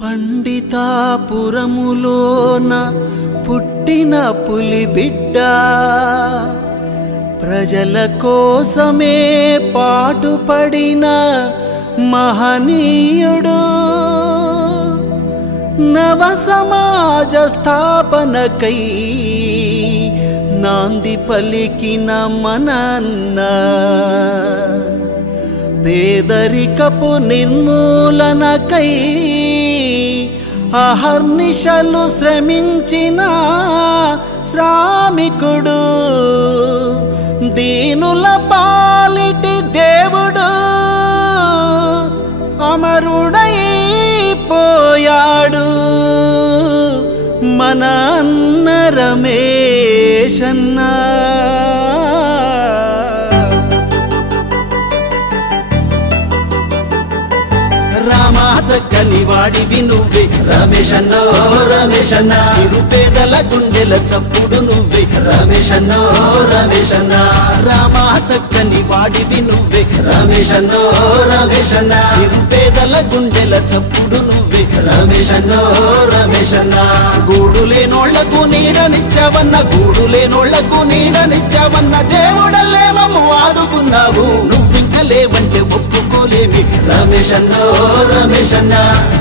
పండితాపురములోన పుట్టిన పులి బిడ్డ ప్రజల కోసమే పాటుపడిన మహనీయుడు నవ సమాజ స్థాపనకై నాంది పలికిన మనన్న పేదరికపు నిర్మూలనకై అహర్నిశలు శ్రమించిన శ్రామికుడు దీనుల పాలిటి దేవుడు అమరుడైపోయాడు మన అన్న రమేశన్న రామా చక్కని వాడివి నువ్వే రమేశన్నో రమేశన్న నిరుపేదల గుండెల చప్పుడు నువ్వే రమేశన్నో రమేశన్న రామా చక్కని వాడివి నువ్వే రమేశన్నో రమేశన్న నిరుపేదల గుండెల చప్పుడు నువ్వే రమేశన్నో రమేశన్న గూడు లేనోళ్లకు నీడనిచ్చావన్న గూడు లేనోళ్లకు నీడనిచ్చావన్న దేవుడల్లే మమ్ము ఆదుకున్నావు నువ్వింక లేవంటే ఒప్పుకోలేమి రమేశన్నో రమేశన్న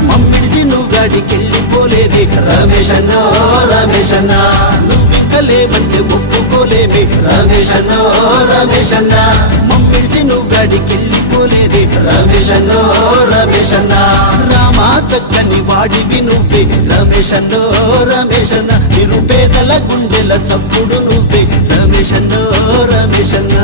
మమ్మిడిసి నువ్వు గాడికెళ్ళిపోలేది రమేశన్నో రమేశన్న నువ్వింక లేవంటే ఒప్పుకోలేమి రమేశన్నో రమేశన్న మమ్మిడిసి నువ్వు గాడికెళ్ళిపోలేది రమేశన్నో రమేశన్న రామా చక్కని వాడివి నువ్వే రమేశన్నో రమేశన్న నిరుపేదల గుండెల చప్పుడు నువ్వే రమేశన్నో రమేశన్న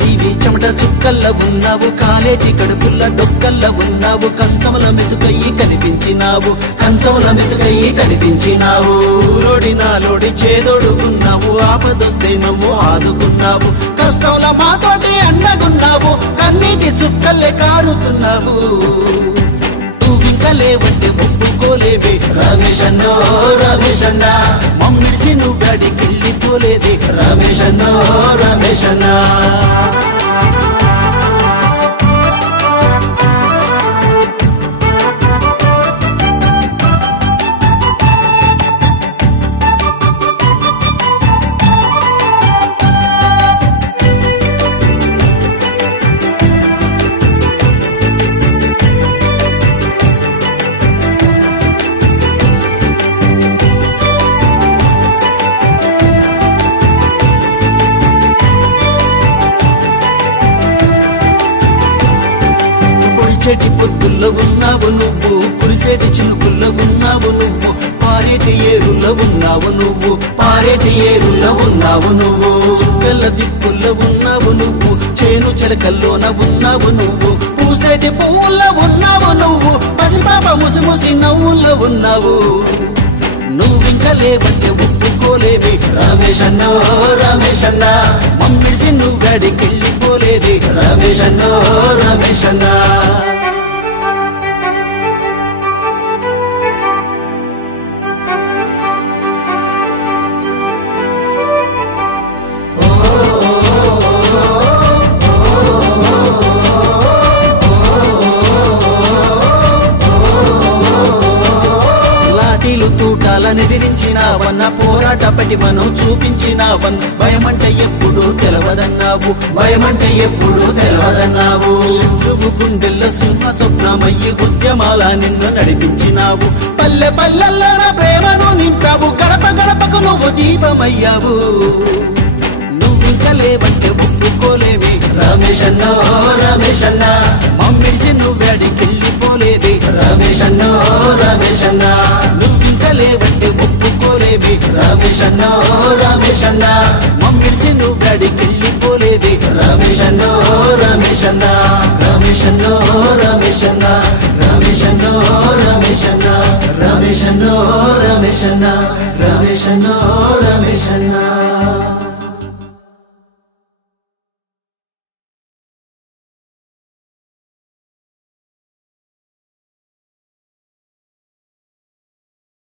జీవి చెమట చుక్కల్ల ఉన్నావు కాలేటి కడుపుల్ల డొక్కల్ల ఉన్నావు కంచముల మెతుకయ్యి కనిపించినావు కంచముల మెతుకయ్యి కనిపించినావు ఊరోడి నాలోడి చేదోడుకున్నావు ఆపదొస్తే నమ్ము ఆదుకున్నావు కష్టంల మాతోటి అండగున్నావు కన్నీటి చుక్కల్లే కారుతున్నావు నువ్వింక లేవంటే ఒప్పుకోలేవే రమేశన్నో రమేశన్న మమ్మిడిసి నువ్వు గాడికెళ్ళిపోలేదే రమేశన్నో రమేశన్న చెటి పొద్దుల్లో ఉన్నావు నువ్వు కురిసేటి చినుకుల్లో ఉన్నావు నువ్వు పారేటి ఏరుల్లో ఉన్నావు నువ్వు పారేటి ఏరుల్లో ఉన్నావు నువ్వు చుక్కల దిక్కుల్లో ఉన్నావు నువ్వు చేను చెలకల్లోన ఉన్నావు నువ్వు పూసేటి పువ్వుల్లో ఉన్నావు నువ్వు పసిపాప ముసి ముసి నవ్వుల్లో ఉన్నావు నువ్వింక లేవంటే ఒప్పుకోలేవి రమేశన్నో రమేశన్న మమ్మిడిసి నువ్వు గాడికెళ్ళిపోలేది రమేశన్నో రమేశన్న నిదిరించినావన్న పోరాట పటిమను చూపించినావన్న భయమంటే ఎప్పుడు తెలవదన్నావు భయమంటే ఎప్పుడు తెలవదన్నావు శత్రువు గుండెల్లో సింహ స్వప్నమయ్యి ఉద్యమాల నిన్ను నడిపించినావు పల్లె పల్లెల్లోన ప్రేమను నింపావు గడప గడపకు నువ్వు దీపమయ్యావు నువ్వింక లేవంటే ఒప్పుకోలేవి రమేశన్నో రమేశన్న మమ్మిడిసి నువ్వు గాడికెళ్ళిపోలేది రమేశన్నో రమేశన్న నువ్వింక లేవంటే ఒప్పుకోలేవి రమేశన్నో రమేశన్న మమ్మిడిసి నువ్వు గాడికెళ్ళిపోలేది రమేశన్నో రమేశన్న రమేశన్నో రమేశన్న రమేశన్నో రమేశన్న రమేశన్నో రమేశన్న రమేశన్నో